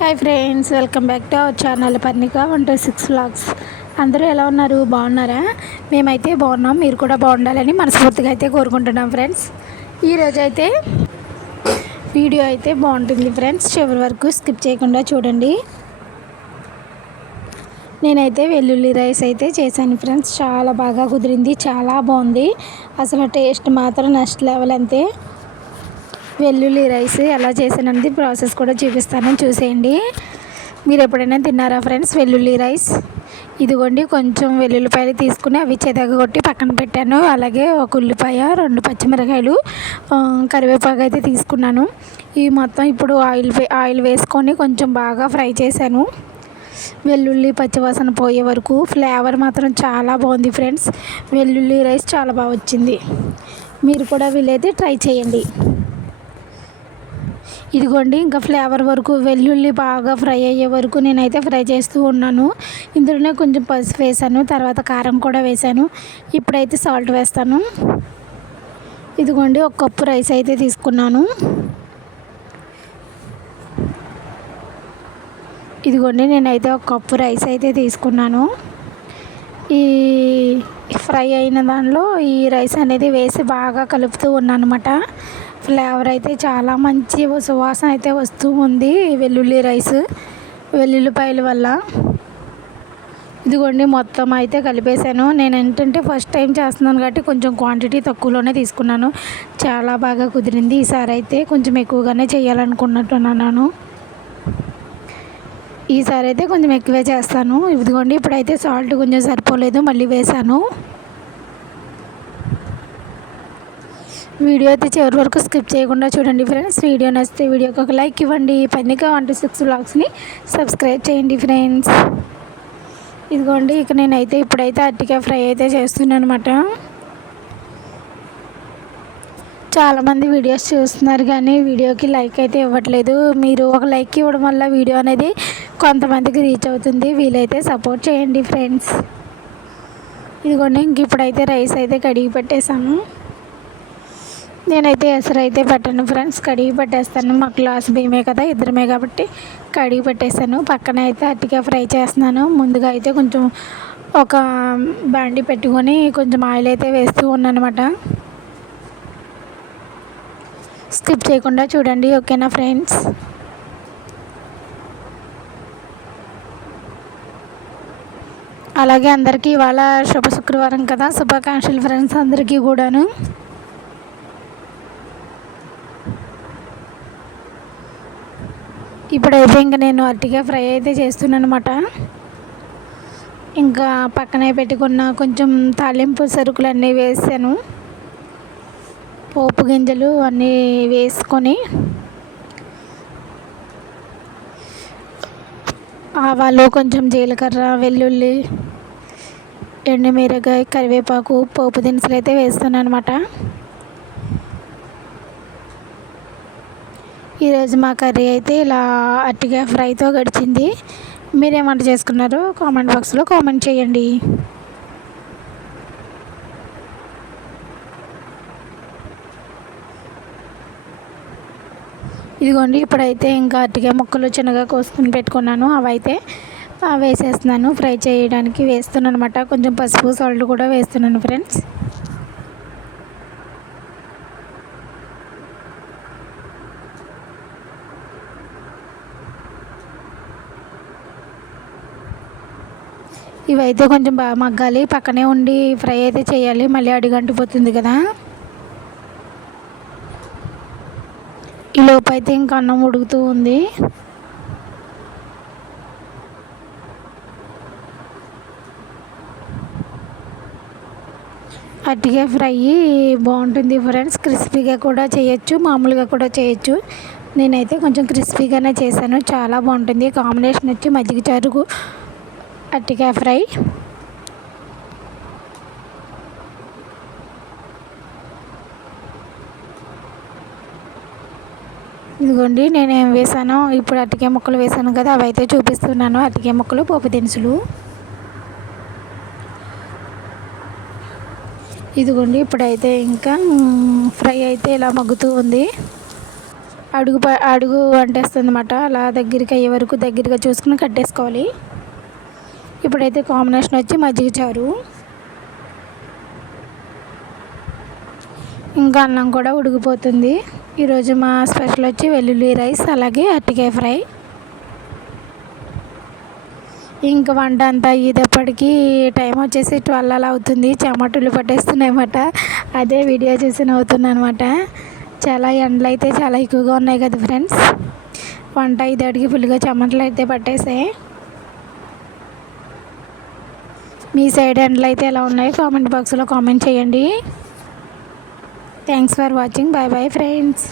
Hi friends, welcome back to our channel Parnika 126 vlogs. అందరూ ఎలా ఉన్నారు? బాగున్నారా? మేమైతే బాగున్నాం. మీరు కూడా బాగుండాలని మనస్ఫూర్తిగా అయితే కోరుకుంటున్నాం ఫ్రెండ్స్. ఈరోజు అయితే వీడియో అయితే బాగుంటుంది ఫ్రెండ్స్, చివరి వరకు స్కిప్ చేయకుండా చూడండి. నేనైతే వెల్లుల్లి రైస్ అయితే చేశాను ఫ్రెండ్స్. చాలా బాగా కుదిరింది, చాలా బాగుంది. అసలు టేస్ట్ మాత్రం నెక్స్ట్ లెవెల్ అంతే. వెల్లుల్లి రైస్ ఎలా చేసానంది ప్రాసెస్ కూడా చూపిస్తాను, చూసేయండి. మీరు ఎప్పుడైనా తిన్నారా ఫ్రెండ్స్ వెల్లుల్లి రైస్? ఇదిగోండి, కొంచెం వెల్లుల్లిపాయలు తీసుకుని అవి చెదగొట్టి పక్కన పెట్టాను. అలాగే ఒక ఉల్లిపాయ, 2 పచ్చిమిరకాయలు, కరివేపాకు అయితే తీసుకున్నాను. ఇవి మొత్తం ఇప్పుడు ఆయిల్ వేసుకొని కొంచెం బాగా ఫ్రై చేశాను. వెల్లుల్లి పచ్చివాసన పోయే వరకు. ఫ్లేవర్ మాత్రం చాలా బాగుంది ఫ్రెండ్స్. వెల్లుల్లి రైస్ చాలా బాగా వచ్చింది. మీరు కూడా వీలైతే ట్రై చేయండి. ఇదిగోండి, ఇంకా ఫ్లేవర్ వరకు వెల్లుల్లి బాగా ఫ్రై అయ్యే వరకు నేనైతే ఫ్రై చేస్తూ ఉన్నాను. ఇందులోనే కొంచెం పసుపు వేసాను, తర్వాత కారం కూడా వేసాను. ఇప్పుడైతే సాల్ట్ వేస్తాను. ఇదిగోండి, 1 కప్పు రైస్ అయితే తీసుకున్నాను. ఇదిగోండి, నేనైతే 1 కప్పు రైస్ అయితే తీసుకున్నాను. ఈ ఫ్రై అయిన దానిలో ఈ రైస్ అనేది వేసి బాగా కలుపుతూ ఉన్నాను అన్నమాట. ఫ్లేవర్ అయితే చాలా మంచి సువాసన అయితే వస్తూ ఉంది వెల్లుల్లి రైస్, వెల్లుల్లిపాయల వల్ల. ఇదిగోండి, మొత్తం అయితే కలిపేశాను. నేను ఏంటంటే ఫస్ట్ టైం చేస్తున్నాను కాబట్టి కొంచెం క్వాంటిటీ తక్కువలోనే తీసుకున్నాను. చాలా బాగా కుదిరింది. ఈసారి అయితే కొంచెం ఎక్కువగానే చేయాలనుకున్నట్టున్నాను. ఈసారి అయితే కొంచెం ఎక్కువే చేస్తాను. ఇదిగోండి, ఇప్పుడైతే సాల్ట్ కొంచెం సరిపోలేదు, మళ్ళీ వేసాను. వీడియో అయితే చివరి వరకు స్కిప్ చేయకుండా చూడండి ఫ్రెండ్స్. వీడియో నచ్చితే వీడియోకి ఒక లైక్ ఇవ్వండి. పర్ణిక 126 వ్లాగ్స్ని సబ్స్క్రైబ్ చేయండి ఫ్రెండ్స్. ఇదిగోండి, ఇక నేనైతే ఇప్పుడైతే అరటికాయ ఫ్రై అయితే చేస్తున్నాను అనమాట. చాలామంది వీడియోస్ చూస్తున్నారు కానీ వీడియోకి లైక్ అయితే ఇవ్వట్లేదు. మీరు ఒక లైక్ ఇవ్వడం వల్ల వీడియో అనేది కొంతమందికి రీచ్ అవుతుంది. వీలైతే సపోర్ట్ చేయండి ఫ్రెండ్స్. ఇదిగోండి, ఇంక ఇప్పుడైతే రైస్ అయితే కడిగి పెట్టేసాను. నేనైతే ఎసరు అయితే పెట్టాను ఫ్రెండ్స్, కడిగి పెట్టేస్తాను. మా గ్లాస్ బియ్యమే కదా, ఇద్దరమే కాబట్టి కడిగి పెట్టేస్తాను. పక్కన అయితే అరటికాయ ఫ్రై చేస్తున్నాను. ముందుగా అయితే కొంచెం ఒక బాండి పెట్టుకొని కొంచెం ఆయిల్ అయితే వేస్తూ ఉన్నాను అనమాట. స్కిప్ చేయకుండా చూడండి, ఓకేనా ఫ్రెండ్స్. అలాగే అందరికీ ఇవాళ శుక్రవారం కదా, శుభాకాంక్షలు ఫ్రెండ్స్ అందరికీ కూడాను. ఇప్పుడైతే ఇంకా నేను అరటికాయ ఫ్రై అయితే చేస్తున్నాను అనమాట. ఇంకా పక్కనే పెట్టుకున్న కొంచెం తాలింపు సరుకులు అన్నీ వేసాను. పోపు గింజలు అన్నీ వేసుకొని ఆవాలు, కొంచెం జీలకర్ర, వెల్లుల్లి, ఎండుమిరపకాయ, కరివేపాకు, పోపు దినుసులు అయితే వేస్తున్నాను అనమాట. ఈరోజు మా కర్రీ అయితే ఇలా అరటికాయ ఫ్రైతో గడిచింది. మీరేం వంట చేసుకున్నారో కామెంట్ బాక్స్లో కామెంట్ చేయండి. ఇదిగోండి, ఇప్పుడైతే ఇంకా అరటికాయ ముక్కలు చిన్నగా కోసుకుని పెట్టుకున్నాను. అవైతే వేసేస్తున్నాను. ఫ్రై చేయడానికి వేస్తున్నాను అనమాట. కొంచెం పసుపు, సాల్ట్ కూడా వేస్తున్నాను ఫ్రెండ్స్. ఇవైతే కొంచెం బాగా మగ్గాలి, పక్కనే ఉండి ఫ్రై అయితే చేయాలి, మళ్ళీ అడుగంటిపోతుంది కదా. ఈ లోపు అయితే ఇంకా అన్నం ఉడుకుతూ ఉంది. అరటికాయ ఫ్రై బాగుంటుంది ఫ్రెండ్స్. క్రిస్పీగా కూడా చేయొచ్చు, మామూలుగా కూడా చేయొచ్చు. నేనైతే కొంచెం క్రిస్పీగానే చేశాను. చాలా బాగుంటుంది. కాంబినేషన్ వచ్చి మజ్జిగ చారు, అరటికాయ ఫ్రై. ఇదిగోండి, నేనేం వేసానో ఇప్పుడు అరటికాయ ముక్కలు వేసాను కదా, అవి అయితే చూపిస్తున్నాను. అరటికాయ ముక్కలు, పోపు దినుసులు. ఇదిగోండి, ఇప్పుడైతే ఇంకా ఫ్రై అయితే ఇలా మగ్గుతూ ఉంది. అడుగు అంటేస్తుంది అన్నమాట. అలా దగ్గరికి అయ్యే వరకు దగ్గరగా చూసుకుని కట్టేసుకోవాలి. ఇప్పుడైతే కాంబినేషన్ వచ్చి మజ్జిగ చారు, ఇంకా అన్నం కూడా ఉడికిపోతుంది. ఈరోజు మా స్పెషల్ వచ్చి వెల్లుల్లి రైస్, అలాగే అరటికాయ ఫ్రై. ఇంకా వంట అంతా అయ్యేటప్పటికి టైం వచ్చేసి 12 అలా అవుతుంది. చెమటలు పట్టేస్తున్నాయి అన్నమాట. అదే వీడియో చూసి నవ్వుతున్నాను అనమాట. చాలా ఎండలు అయితే చాలా ఎక్కువగా ఉన్నాయి కదా ఫ్రెండ్స్. వంట అయ్యేటప్పటికి ఫుల్గా చెమటలు అయితే పట్టేసాయి. మీ సైడ్ ఎండలు అయితే ఎలా ఉన్నాయి కామెంట్ బాక్స్లో కామెంట్ చేయండి. Thanks for watching. Bye bye friends.